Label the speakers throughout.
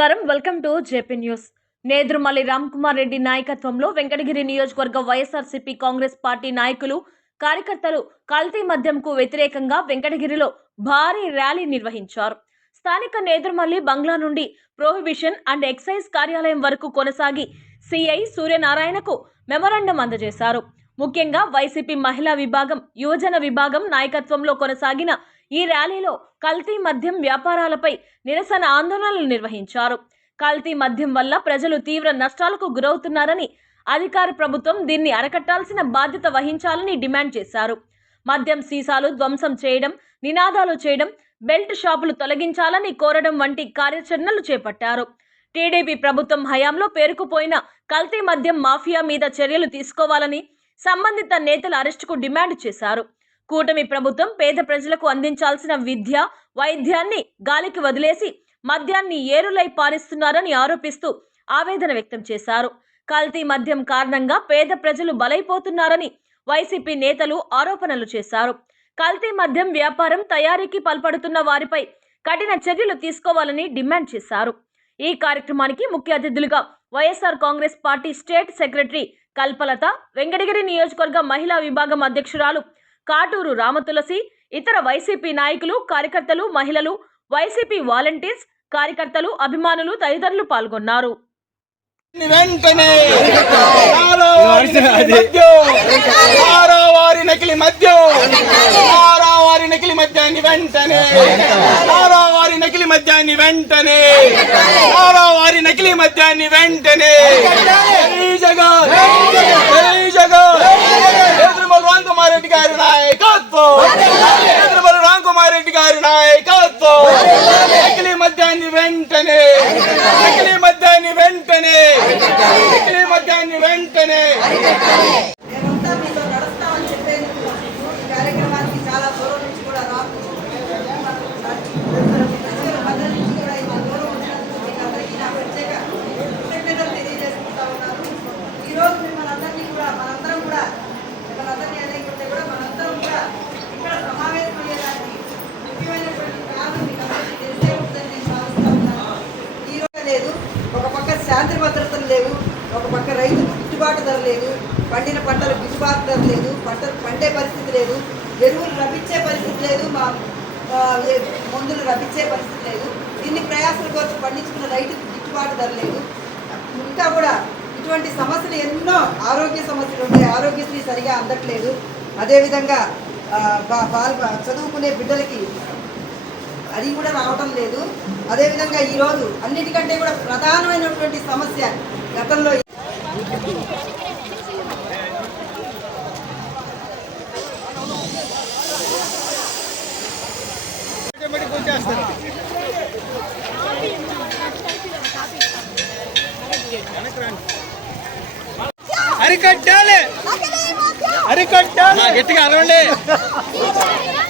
Speaker 1: నమస్కారం. Welcome to JP news. Nedurumalli Ram Kumar Reddy నాయకత్వంలో వెంకటగిరి నియోజకవర్గ వైఎస్ఆర్సీపీ కాంగ్రెస్ పార్టీ నాయకులు కార్యకర్తలు కల్తీ మద్యంకు వ్యతిరేకంగా వెంకటగిరిలో భారీ ర్యాలీ నిర్వహించారు. స్థానిక నేదురుమల్లి బంగ్లా నుండి ప్రొహిబిషన్ అండ్ ఎక్సైజ్ కార్యాలయం వరకు కొనసాగి సిఐ సూర్యనారాయణకు మెమొరాండం అందజేశారు. ముఖ్యంగా వైసీపీ మహిళా విభాగం యువజన విభాగం నాయకత్వంలో కొనసాగిన ఈ ర్యాలీలో కల్తీ మద్యం వ్యాపారాలపై నిరసన ఆందోళనలు నిర్వహించారు. కల్తీ మద్యం వల్ల ప్రజలు తీవ్ర నష్టాలకు గురవుతున్నారని అధికార ప్రభుత్వం దీన్ని అరకట్టాల్సిన బాధ్యత వహించాలని డిమాండ్ చేశారు. మద్యం సీసాలు ధ్వంసం చేయడం నినాదాలు చేయడం బెల్ట్ షాపులు తొలగించాలని కోరడం వంటి కార్యాచరణలు చేపట్టారు. టీడీపీ ప్రభుత్వం హయాంలో పేరుకుపోయిన కల్తీ మద్యం మాఫియా మీద చర్యలు తీసుకోవాలని సంబంధిత నేతల అరెస్టుకు డిమాండ్ చేశారు. కూటమి ప్రభుత్వం పేద ప్రజలకు అందించాల్సిన విద్య వైద్యాన్ని గాలికి వదిలేసి మద్యాన్ని ఏరులై పారిస్తున్నారని ఆరోపిస్తూ ఆవేదన వ్యక్తం చేశారు. కల్తీ మద్యం కారణంగా పేద ప్రజలు బలైపోతున్నారని వైసీపీ నేతలు ఆరోపణలు చేశారు. కల్తీ మద్యం వ్యాపారం తయారీకి పాల్పడుతున్న వారిపై కఠిన చర్యలు తీసుకోవాలని డిమాండ్ చేశారు. ఈ కార్యక్రమానికి ముఖ్య అతిథులుగా YSR Congress party state secretary Kalpalatha Venkatagiri నియోజకవర్గ మహిళా విభాగం అధ్యక్షురాలు కాటూరు రామతులసి ఇతర వైసీపీ నాయకులు కార్యకర్తలు మహిళలు వైసీపీ వాలంటీర్స్ కార్యకర్తలు అభిమానులు తదితరులు పాల్గొన్నారు.
Speaker 2: వెంటనే మారావారి నకిలీ మద్యం నకిలీ నకిలీ మద్యాన్ని వెంటనే మారావారి నకిలీ మద్యాన్ని వెంటనే మారావారి నకిలీ మద్యాన్ని వెంటనే. జై జగన్ జై జగన్ ఎదురుమల రామ్ కుమార్ రెడ్డి గారి నాయకత్వం. ఎదురుమల రామ్ కుమార్ రెడ్డి గారి నాయకత్వం. నకిలీ మద్యాన్ని వెంటనే. నకిలీ మద్యాన్ని వెంటనే. నకిలీ మద్యాన్ని వెంటనే
Speaker 3: మేమంతా మీతో నడుస్తామని చెప్పేందుకు ఈ కార్యక్రమానికి చాలా దూరం నుంచి కూడా రాకు మధ్య నుంచి కూడా ఇంత దూరం వచ్చినందుకు మీకు అందరికీ నా ప్రత్యేక కృతజ్ఞతలు తెలియజేసుకుంటా ఉన్నాను ఈరోజు మిమ్మల్ని అందరినీ కూడా మనందరం కూడా మిమ్మల్ని అందరినీ అనేకుంటే కూడా మనందరం కూడా ఇక్కడ సమావేశమయ్యేదానికి ముఖ్యమైనటువంటి కారణం మీకు అందరికీ తెలిసే ఉంటుందని నేను భావిస్తా ఉన్నాను ఈ రోజు లేదు ఒక పక్క శాంతి లేదు ఒక పక్క రైతు గిట్టుబాటు ధర లేదు పండిన పంటలు గిట్టుబాటు ధర లేదు పంటలు పండే పరిస్థితి లేదు ఎరువులు రప్పించే పరిస్థితి లేదు మా మందులు రప్పించే పరిస్థితి లేదు ఇన్ని ప్రయాసాల కోసం పండించుకున్న రైతుకు గిట్టుబాటు ధర లేదు. ఇంకా కూడా ఇటువంటి సమస్యలు ఎన్నో ఆరోగ్య సమస్యలు ఉన్నాయి ఆరోగ్యశ్రీ సరిగా అందట్లేదు. అదేవిధంగా బా బాల్ చదువుకునే బిడ్డలకి అది కూడా రావటం లేదు. అదేవిధంగా ఈరోజు అన్నిటికంటే కూడా ప్రధానమైనటువంటి సమస్య గతంలో
Speaker 2: అరికట్టాలి. అరికట్టాలి. గట్టిగా అరవండి.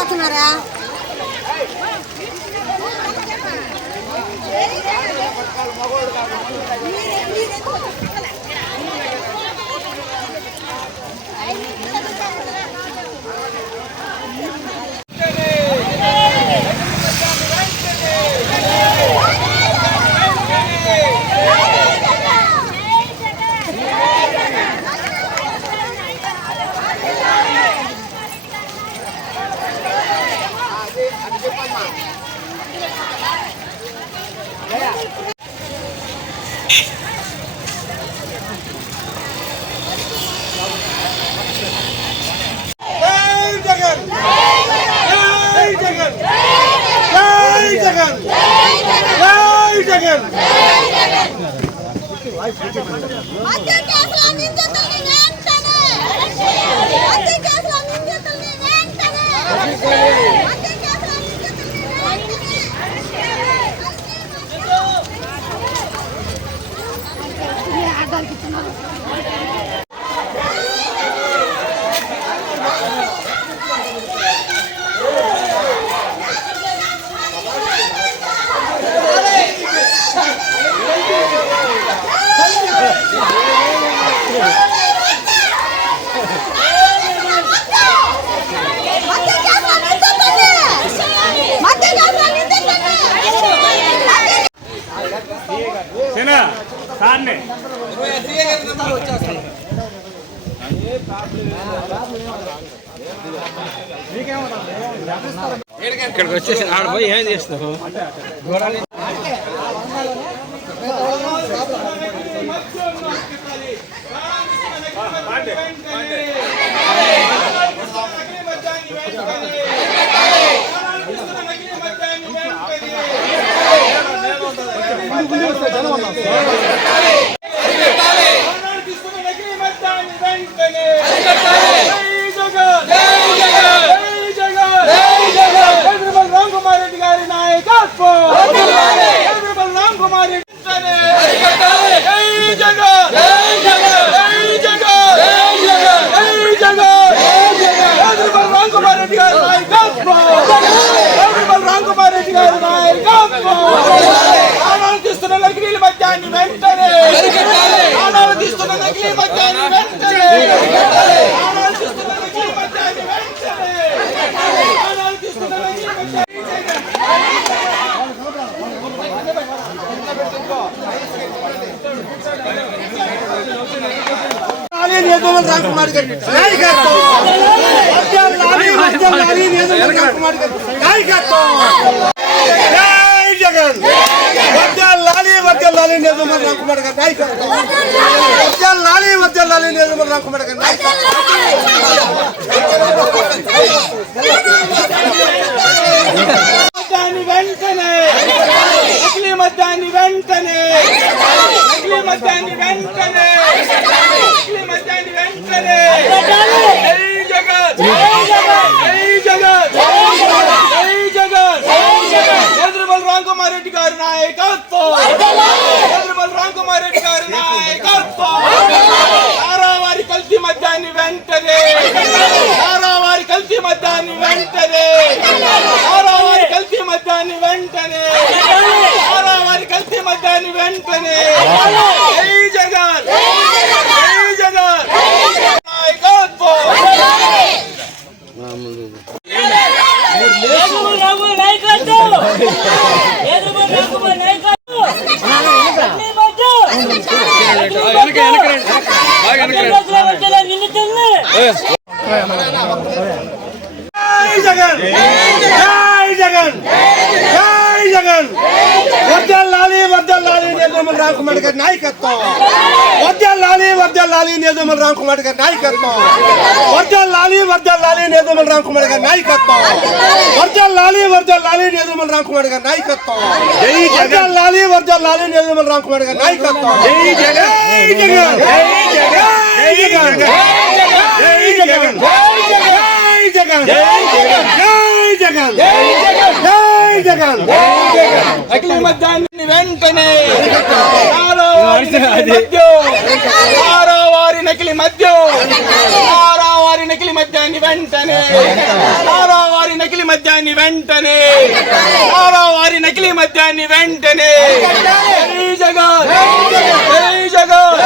Speaker 4: పోతున్నారా
Speaker 2: జై జగన్ జై జగన్ జై జగన్ జై జగన్
Speaker 4: మద్యం కేసులు అందించొద్దని వెంటనే మధ్య క్యామరా నిందించండి. మధ్య క్యామరా నిందించండి.
Speaker 5: సేనా సార్ని
Speaker 6: ఇక్కడికి వచ్చేసి ఆడ పోయి ఏం చేస్తున్నావు?
Speaker 2: రామకుమారెడ్డి ರಾಜ್ಕುಮಾರ್ ಕಾರ್ಯಕರ್ತರು
Speaker 6: ರಾಜ್ಕುಮಾರ್ ಕಾರ್ಯಕರ್ತರು ಜಗನ್ లాలి నిజమని రామకుమార్ గారు నాయక మధ్య లాలి మధ్య లాలి నిజమని రామకుమార్ గారు నాయక
Speaker 2: మద్దాన్ని వెంటనే. నకిలీ మద్దాన్ని వెంటనే. నకిలీ మద్దాన్ని రెడ్డి గారి నాయకత్వం. చంద్రబాబు రామకుమార్ రెడ్డి గారి నాయకత్వం. వారి కల్తీ మద్యాన్ని వెంటనే. వారి కల్తీ మద్యాన్ని వెంటనే. వారి కల్తీ మద్యాన్ని వెంటనే. వారి కల్తీ మద్యాన్ని వెంటనే జై జగన్ జై జగన్ నాయకత్వం
Speaker 6: జై జగన్ జై జగన్ జై జగన్ వద్దాలు లాలి వద్దాలు లాలి నేదుమల్ రామకుమార్ గారి నాయకత్వం వద్దాలు లాలి వద్దాలు లాలి నేదుమల్ రామకుమార్ గారి నాయకత్వం వద్దాలు లాలి వద్దాలు లాలి నేదుమల్ రామకుమార్ గారి నాయకత్వం వద్దాలు లాలి వద్దాలు లాలి నేదుమల్ రామకుమార్ గారి నాయకత్వం జై జగన్ లాలి వద్దాలు లాలి నేదుమల్ రామకుమార్ గారి నాయకత్వం జై జగన్ జై జగన్ జై జగన్ జై జగన్ జై జగన్ జై జగన్ జై జగన్ జై జగన్
Speaker 2: అఖిల మధ్యాన్ని వెంటనే వెంటనే. ఆరో వారి నకిలీ మద్యాన్ని వెంటనే. జై జగన్. జై జగన్.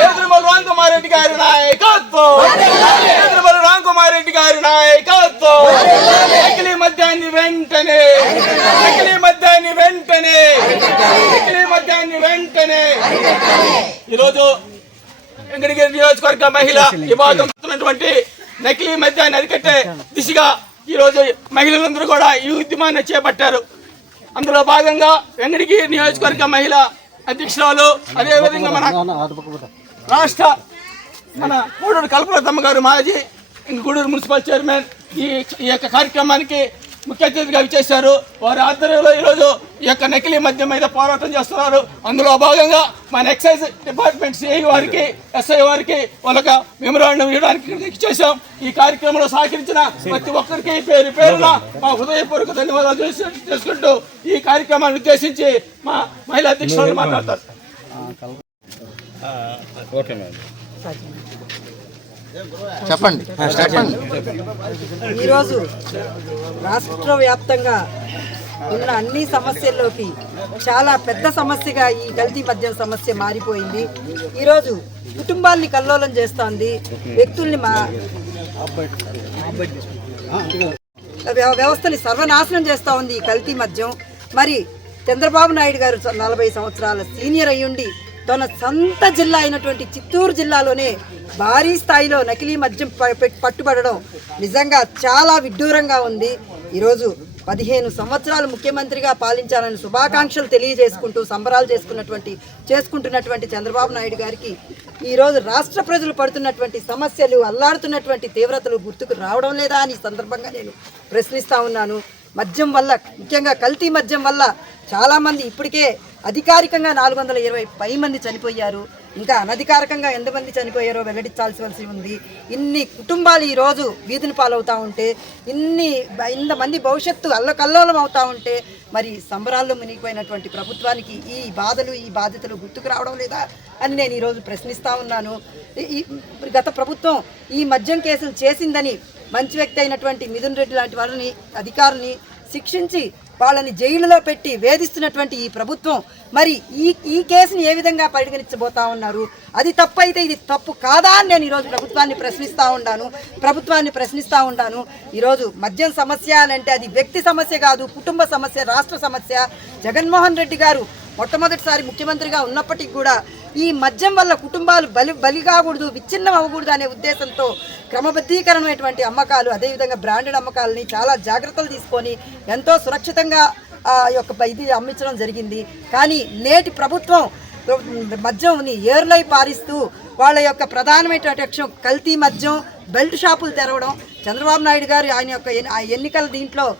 Speaker 2: చంద్రబాబు రెడ్డి గారి నాయకత్వం. చంద్రబాబు రామకుమార్ రెడ్డి గారి నాయకత్వం. నకిలీ మద్యాన్ని వెంటనే. నకిలీ మద్యాన్ని వెంటనే. నకిలీ మద్యాన్ని వెంటనే. ఈరోజు వెంకటగిరి నియోజకవర్గ మహిళ విభాగం నకిలీ మద్యాన్ని అరికట్టే దిశగా ఈరోజు మహిళలందరూ కూడా ఈ ఉద్యమాన్ని చేపట్టారు. అందులో భాగంగా వెంకటగిరి నియోజకవర్గ మహిళ అధ్యక్షురాలు అదేవిధంగా మన రాష్ట్ర మన గూడూరు కల్పలతమ్మ గారు మాజీ ఇంక గూడూరు మున్సిపల్ చైర్మన్ ఈ ఈ యొక్క కార్యక్రమానికి ముఖ్య అతిథిగా విచ్చేశారు. వారి ఆధ్వర్యంలో ఈరోజు ఈ యొక్క నకిలీ మద్యం మీద పోరాటం చేస్తున్నారు. అందులో భాగంగా మన ఎక్సైజ్ డిపార్ట్మెంట్ సిఐ వారికి ఎస్ఐ వారికి వాళ్ళకి మెమరాండం ఇవ్వడానికి ఇచ్చేసాం ఈ కార్యక్రమంలో సహకరించిన ప్రతి ఒక్కరికి పేరు పేరున మా హృదయపూర్వక ధన్యవాదాలు చేసు- చేసుకుంటూ ఈ కార్యక్రమాన్ని ఉద్దేశించి మా మహిళా అధ్యక్షులు మాట్లాడతారు.
Speaker 5: Okay madam.
Speaker 7: చెప్పండి. చెప్పండి.
Speaker 3: ఈరోజు రాష్ట్ర వ్యాప్తంగా ఉన్న అన్ని సమస్యల్లోకి చాలా పెద్ద సమస్యగా ఈ కల్తీ మద్యం సమస్య మారిపోయింది. ఈరోజు కుటుంబాల్ని కల్లోలం చేస్తోంది. వ్యక్తుల్ని మా వ్య- వ్యవస్థని సర్వనాశనం చేస్తూ ఉంది ఈ కల్తీ మద్యం. మరి చంద్రబాబు నాయుడు గారు నలభై సంవత్సరాల సీనియర్ అయ్యుండి తన సొంత జిల్లా అయినటువంటి చిత్తూరు జిల్లాలోనే భారీ స్థాయిలో నకిలీ మద్యం ప- పె- పట్టుబడడం నిజంగా చాలా విడ్డూరంగా ఉంది. ఈరోజు పదిహేను సంవత్సరాలు ముఖ్యమంత్రిగా పాలించాలని శుభాకాంక్షలు తెలియజేసుకుంటూ సంబరాలు చేసుకున్నటువంటి చేసుకుంటున్నటువంటి చంద్రబాబు నాయుడు గారికి ఈరోజు రాష్ట్ర ప్రజలు పడుతున్నటువంటి సమస్యలు అల్లాడుతున్నటువంటి తీవ్రతలు గుర్తుకు రావడం లేదా అని సందర్భంగా నేను ప్రశ్నిస్తా ఉన్నాను. మద్యం వల్ల ముఖ్యంగా కల్తీ మద్యం వల్ల చాలామంది ఇప్పటికే అధికారికంగా నాలుగు వందల ఇరవై పై మంది చనిపోయారు. ఇంకా అనధికారికంగా ఎంతమంది చనిపోయారో వెల్లడించాల్సి ఉంది. ఇన్ని కుటుంబాలు ఈరోజు వీధిని పాలవుతూ ఉంటే ఇన్ని ఇంతమంది భవిష్యత్తు అల్లకల్లోలం అవుతూ ఉంటే మరి సంబరాల్లో మునిగిపోయినటువంటి ప్రభుత్వానికి ఈ బాధలు ఈ బాధ్యతలు గుర్తుకు రావడం లేదా అని నేను ఈరోజు ప్రశ్నిస్తూ ఉన్నాను. ఈ గత ప్రభుత్వం ఈ మద్యం కేసులు చేసిందని మంచి వ్యక్తి అయినటువంటి మిథున్ రెడ్డి లాంటి వాళ్ళని అధికారుల్ని శిక్షించి వాళ్ళని జైలులో పెట్టి వేధిస్తున్నటువంటి ఈ ప్రభుత్వం మరి ఈ ఈ కేసుని ఏ విధంగా పరిగణించబోతా ఉన్నారు? అది తప్పు అయితే ఇది తప్పు కాదా అని నేను ఈరోజు ప్రభుత్వాన్ని ప్రశ్నిస్తూ ఉన్నాను ప్రభుత్వాన్ని ప్రశ్నిస్తూ ఉన్నాను ఈరోజు మద్యం సమస్య అని అంటే అది వ్యక్తి సమస్య కాదు కుటుంబ సమస్య రాష్ట్ర సమస్య. జగన్మోహన్ రెడ్డి గారు మొట్టమొదటిసారి ముఖ్యమంత్రిగా ఉన్నప్పటికీ కూడా ఈ మద్యం వల్ల కుటుంబాలు బలి బలి కాకూడదు విచ్ఛిన్నం అవ్వకూడదు అనే ఉద్దేశంతో క్రమబద్ధీకరణమైనటువంటి అమ్మకాలు అదేవిధంగా బ్రాండెడ్ అమ్మకాలని చాలా జాగ్రత్తలు తీసుకొని ఎంతో సురక్షితంగా ఆ యొక్క ఇది అమ్మించడం జరిగింది. కానీ నేటి ప్రభుత్వం మద్యంని ఏర్లై పారిస్తూ వాళ్ళ యొక్క ప్రధానమైనటువంటి లక్ష్యం కల్తీ మద్యం బెల్ట్ షాపులు తెరవడం. చంద్రబాబు నాయుడు గారు ఆయన యొక్క ఎన్ని- ఆ ఎన్నికల దీంట్లో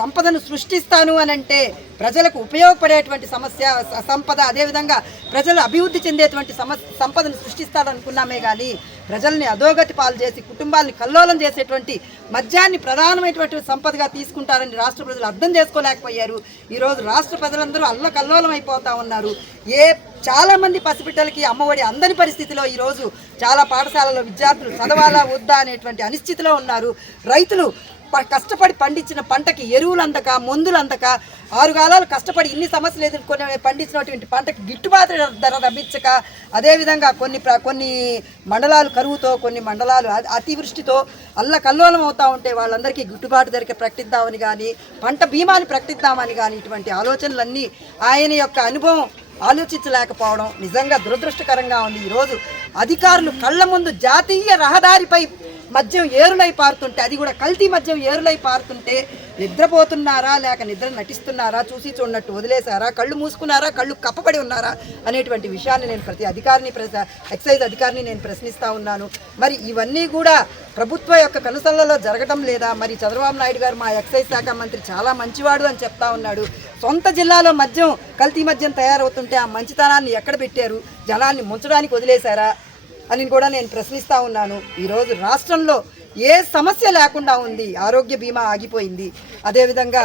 Speaker 3: సంపదను సృష్టిస్తాను అని అంటే ప్రజలకు ఉపయోగపడేటువంటి సమస్య సంపద అదేవిధంగా ప్రజలు అభివృద్ధి చెందేటువంటి సమస్య సంపదను సృష్టిస్తాడనుకున్నామే కానీ ప్రజల్ని అధోగతి పాలు చేసి కుటుంబాలని కల్లోలం చేసేటువంటి మద్యాన్ని ప్రధానమైనటువంటి సంపదగా తీసుకుంటారని రాష్ట్ర ప్రజలు అర్థం చేసుకోలేకపోయారు. ఈరోజు రాష్ట్ర ప్రజలందరూ అల్లకల్లోలం అయిపోతా ఉన్నారు. ఏ చాలామంది పసిబిడ్డలకి అమ్మఒడి అందని పరిస్థితిలో ఈరోజు చాలా పాఠశాలలో విద్యార్థులు చదవాలా వద్దా అనేటువంటి అనిశ్చితిలో ఉన్నారు. రైతులు కష్టపడి పండించిన పంటకి ఎరువులు అందక మందులు అందక ఆరు కాలాలు కష్టపడి ఇన్ని సమస్యలు ఎదుర్కొని పండించినటువంటి పంటకి గిట్టుబాటు ధర లభించక అదేవిధంగా కొన్ని కొన్ని మండలాలు కరువుతో కొన్ని మండలాలు అతివృష్టితో అల్లకల్లోలం అవుతూ ఉంటే వాళ్ళందరికీ గిట్టుబాటు ధరకి ప్రకటిద్దామని కానీ పంట బీమాని ప్రకటిద్దామని కానీ ఇటువంటి ఆలోచనలన్నీ ఆయన యొక్క అనుభవం ఆలోచించలేకపోవడం నిజంగా దురదృష్టకరంగా ఉంది. ఈరోజు అధికారులు కళ్ళ ముందు జాతీయ రహదారిపై మద్యం ఏరులై పారుతుంటే అది కూడా కల్తీ మద్యం ఏరులై పారుతుంటే నిద్రపోతున్నారా? లేక నిద్ర నటిస్తున్నారా? చూసి చూడనట్టు వదిలేశారా? కళ్ళు మూసుకున్నారా? కళ్ళు కప్పబడి ఉన్నారా? అనేటువంటి విషయాన్ని నేను ప్రతి అధికారిని ప్రశ- ఎక్సైజ్ అధికారిని నేను ప్రశ్నిస్తా ఉన్నాను. మరి ఇవన్నీ కూడా ప్రభుత్వ యొక్క కనుసలలో జరగటం లేదా? మరి చంద్రబాబు నాయుడు గారు మా ఎక్సైజ్ శాఖ మంత్రి చాలా మంచివాడు అని చెప్తా ఉన్నాడు. సొంత జిల్లాలో మద్యం కల్తీ మద్యం తయారవుతుంటే ఆ మంచితనాన్ని ఎక్కడ పెట్టారు? జనాన్ని ముంచడానికి వదిలేశారా? అని కూడా నేను ప్రశ్నిస్తా ఉన్నాను. ఈరోజు రాష్ట్రంలో ఏ సమస్య లేకుండా ఉంది. ఆరోగ్య బీమా ఆగిపోయింది. అదేవిధంగా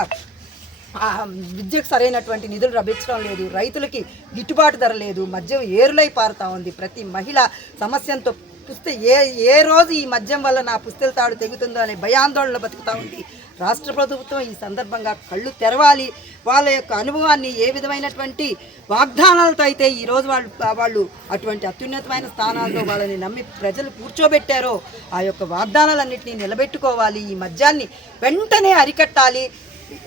Speaker 3: విద్యకు సరైనటువంటి నిధులు లభించడం లేదు. రైతులకి గిట్టుబాటు ధర లేదు. మద్యం ఏరులై పారుతా ఉంది. ప్రతి మహిళ సమస్యంతో పుస్తే ఏ ఏ రోజు ఈ మద్యం వల్ల నా పుస్తెల తాడు తెగుతుందో అనే భయాందోళన బతుకుతూ ఉంది. రాష్ట్ర ప్రభుత్వం ఈ సందర్భంగా కళ్ళు తెరవాలి. వాళ్ళ యొక్క అనుభవాన్ని ఏ విధమైనటువంటి వాగ్దానాలతో అయితే ఈరోజు వాళ్ళు వాళ్ళు అటువంటి అత్యున్నతమైన స్థానాల్లో వాళ్ళని నమ్మి ప్రజలు కూర్చోబెట్టారో ఆ యొక్క వాగ్దానాలన్నింటినీ నిలబెట్టుకోవాలి. ఈ మద్యాన్ని వెంటనే అరికట్టాలి.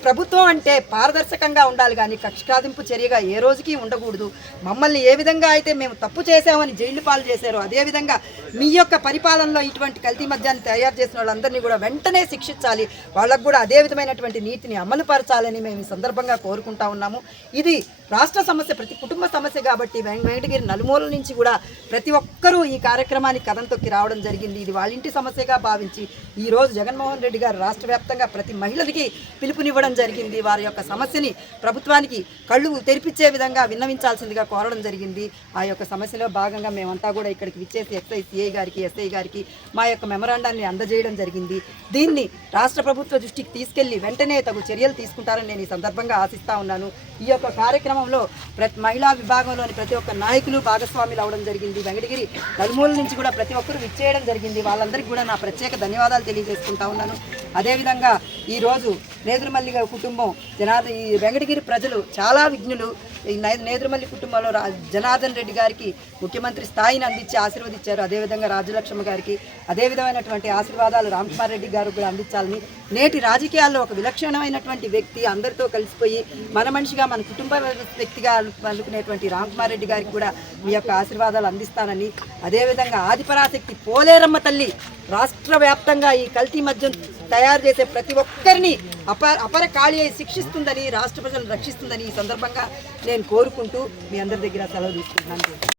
Speaker 3: ప్రభుత్వం అంటే పారదర్శకంగా ఉండాలి కానీ కక్షాదింపు చర్యగా ఏ రోజుకి ఉండకూడదు. మమ్మల్ని ఏ విధంగా అయితే మేము తప్పు చేసామని జైలు పాలు చేశారో అదేవిధంగా మీ యొక్క పరిపాలనలో ఇటువంటి కల్తీ మద్యాన్ని తయారు చేసిన వాళ్ళందరినీ కూడా వెంటనే శిక్షించాలి. వాళ్ళకు కూడా అదే విధమైనటువంటి నీతిని అమలు పరచాలని మేము ఈ సందర్భంగా కోరుకుంటా ఉన్నాము. ఇది రాష్ట్ర సమస్య ప్రతి కుటుంబ సమస్య కాబట్టి వెంకటగిరి నలుమూల నుంచి కూడా ప్రతి ఒక్కరూ ఈ కార్యక్రమానికి కథం తొక్కి రావడం జరిగింది. ఇది వాళ్ళ ఇంటి సమస్యగా భావించి ఈ రోజు జగన్మోహన్ రెడ్డి గారు రాష్ట్ర వ్యాప్తంగా ప్రతి మహిళలకి పిలుపునివ్వడం జరిగింది. వారి యొక్క సమస్యని ప్రభుత్వానికి కళ్ళు తెరిపించే విధంగా విన్నవించాల్సిందిగా కోరడం జరిగింది. ఆ యొక్క సమస్యలో భాగంగా మేమంతా కూడా ఇక్కడికి విచ్చేసి ఎస్ఐ సిఐ గారికి ఎస్ఐ గారికి మా యొక్క మెమరాండాన్ని అందజేయడం జరిగింది. దీన్ని రాష్ట్ర ప్రభుత్వ దృష్టికి తీసుకెళ్ళి వెంటనే తగు చర్యలు తీసుకుంటారని నేను ఈ సందర్భంగా ఆశిస్తా ఉన్నాను. ఈ యొక్క కార్యక్రమం కార్యక్రమంలో ప్రతి మహిళా విభాగంలోని ప్రతి ఒక్క నాయకులు భాగస్వాములు అవడం జరిగింది. వెంకటగిరి నలుమూల నుంచి కూడా ప్రతి ఒక్కరు విచ్చేయడం జరిగింది. వాళ్ళందరికీ కూడా నా ప్రత్యేక ధన్యవాదాలు తెలియజేసుకుంటా ఉన్నాను. అదేవిధంగా ఈరోజు నేదురుమల్లి గారి కుటుంబం జనార్దన్ ఈ వెంకటగిరి ప్రజలు చాలా విఘ్నులు. ఈ నేదురుమల్లి కుటుంబంలో రా జనార్దన్ రెడ్డి గారికి ముఖ్యమంత్రి స్థాయిని అందించి ఆశీర్వదించారు. అదేవిధంగా రాజ్యలక్ష్మి గారికి అదే విధమైనటువంటి ఆశీర్వాదాలు రామ్కుమార్ రెడ్డి గారు కూడా అందించాలని నేటి రాజకీయాల్లో ఒక విలక్షణమైనటువంటి వ్యక్తి అందరితో కలిసిపోయి మన మనిషిగా మన కుటుంబ వ్యక్తిగా అనుకునేటువంటి రామ్కుమార్ రెడ్డి గారికి కూడా మీ యొక్క ఆశీర్వాదాలు అందిస్తానని అదేవిధంగా ఆదిపరాశక్తి పోలేరమ్మ తల్లి రాష్ట్ర వ్యాప్తంగా ఈ కల్తీ మద్యం తయారు చేసే ప్రతి ఒక్కరిని అప అపర ఖాళీ అయి శిక్షిస్తుందని రాష్ట్ర ప్రజలను రక్షిస్తుందని ఈ సందర్భంగా నేను కోరుకుంటూ మీ అందరి దగ్గర సెలవు తీసుకుంటున్నాను.